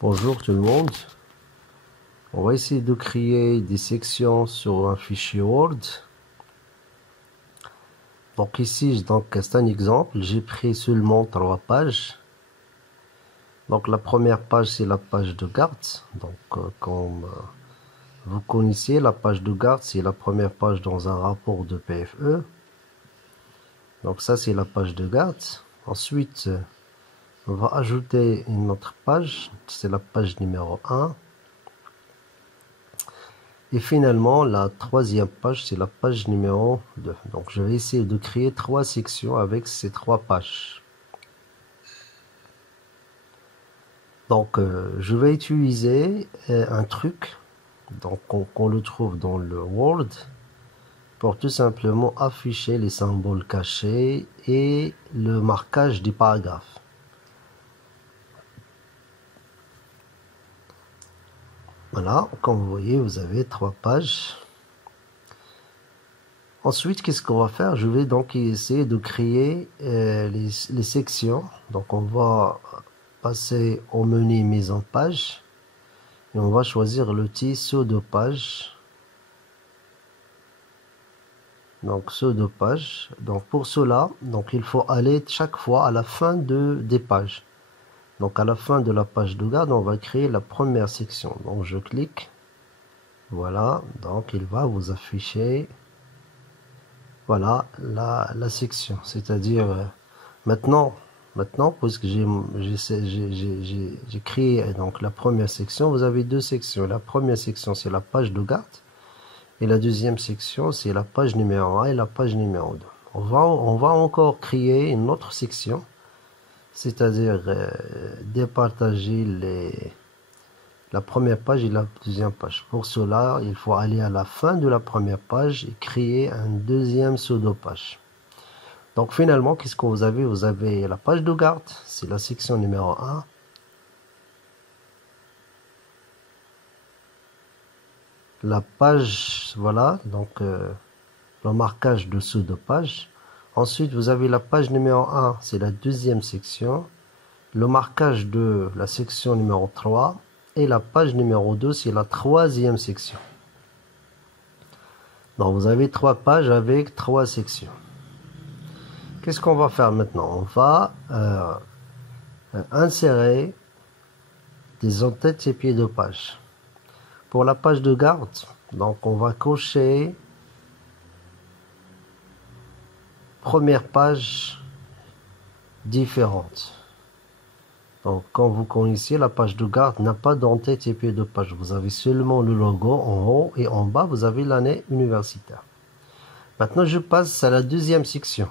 Bonjour tout le monde. On va essayer de créer des sections sur un fichier Word. Donc ici, c'est un exemple. J'ai pris seulement 3 pages. Donc la première page, c'est la page de garde. Donc comme vous connaissez, la page de garde, c'est la première page dans un rapport de PFE. Donc ça, c'est la page de garde. Ensuite, on va ajouter une autre page. C'est la page numéro 1. Et finalement, la troisième page, c'est la page numéro 2. Donc, je vais essayer de créer 3 sections avec ces 3 pages. Donc, je vais utiliser un truc donc qu'on le trouve dans le Word pour tout simplement afficher les symboles cachés et le marquage des paragraphes. Voilà, comme vous voyez, vous avez 3 pages. Ensuite, qu'est-ce qu'on va faire? Je vais donc essayer de créer les sections. Donc, on va passer au menu mise en page et on va choisir l'outil saut de page. Donc, saut de page. Donc, pour cela, donc il faut aller chaque fois à la fin des pages. Donc, à la fin de la page de garde, on va créer la première section. Donc, je clique. Voilà. Donc, il va vous afficher. Voilà la section, c'est-à-dire maintenant puisque j'ai créé donc la première section, vous avez 2 sections. La première section, c'est la page de garde et la deuxième section, c'est la page numéro 1 et la page numéro 2. On va encore créer une autre section, c'est-à-dire départager la première page et la deuxième page. Pour cela, il faut aller à la fin de la première page et créer un deuxième pseudo-page. Donc finalement, qu'est-ce que vous avez? Vous avez la page de garde, c'est la section numéro 1. La page, voilà, donc le marquage de pseudo-page. Ensuite, vous avez la page numéro 1, c'est la deuxième section. Le marquage de la section numéro 3. Et la page numéro 2, c'est la troisième section. Donc, vous avez 3 pages avec 3 sections. Qu'est-ce qu'on va faire maintenant? On va insérer des en-têtes et pieds de page. Pour la page de garde, donc on va cocher première page différente. Donc, quand vous connaissez, la page de garde n'a pas d'en-tête et pied de page. Vous avez seulement le logo en haut et en bas, vous avez l'année universitaire. Maintenant, je passe à la deuxième section.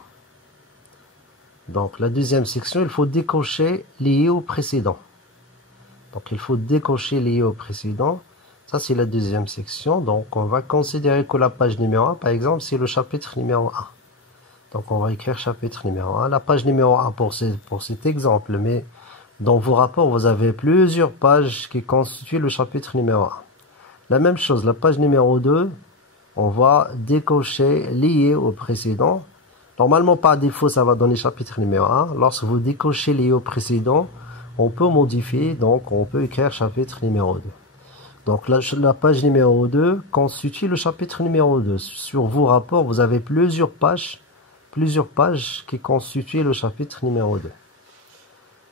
Donc, la deuxième section, il faut décocher lié au précédent. Donc, il faut décocher lié au précédent. Ça, c'est la deuxième section. Donc, on va considérer que la page numéro 1, par exemple, c'est le chapitre numéro 1. Donc, on va écrire chapitre numéro 1. La page numéro 1 pour cet exemple, mais dans vos rapports, vous avez plusieurs pages qui constituent le chapitre numéro 1. La même chose, la page numéro 2, on va décocher lié au précédent. Normalement, par défaut, ça va donner chapitre numéro 1. Lorsque vous décochez lié au précédent, on peut modifier, donc on peut écrire chapitre numéro 2. Donc la page numéro 2 constitue le chapitre numéro 2. Sur vos rapports, vous avez plusieurs pages qui constituent le chapitre numéro 2.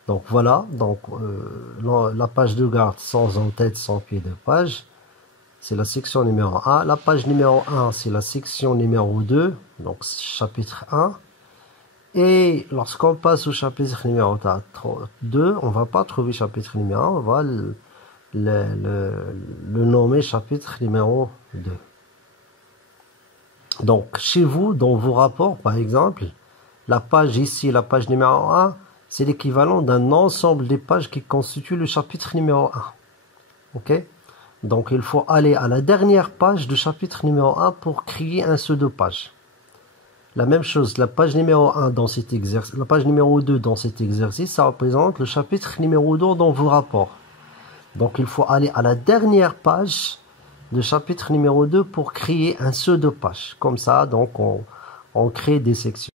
Donc voilà, donc la page de garde sans en-tête, sans pied de page, c'est la section numéro 1. La page numéro 1, c'est la section numéro 2, donc chapitre 1. Et lorsqu'on passe au chapitre numéro 2, on ne va pas trouver chapitre numéro 1, on va le nommer chapitre numéro 2. Donc chez vous, dans vos rapports, par exemple, la page ici, la page numéro 1, c'est l'équivalent d'un ensemble des pages qui constituent le chapitre numéro 1. Ok? Donc, il faut aller à la dernière page du chapitre numéro 1 pour créer un pseudo-page. La même chose, la page numéro 1 dans cet exercice, la page numéro 2 dans cet exercice, ça représente le chapitre numéro 2 dans vos rapports. Donc, il faut aller à la dernière page du chapitre numéro 2 pour créer un pseudo-page. Comme ça, donc, on crée des sections.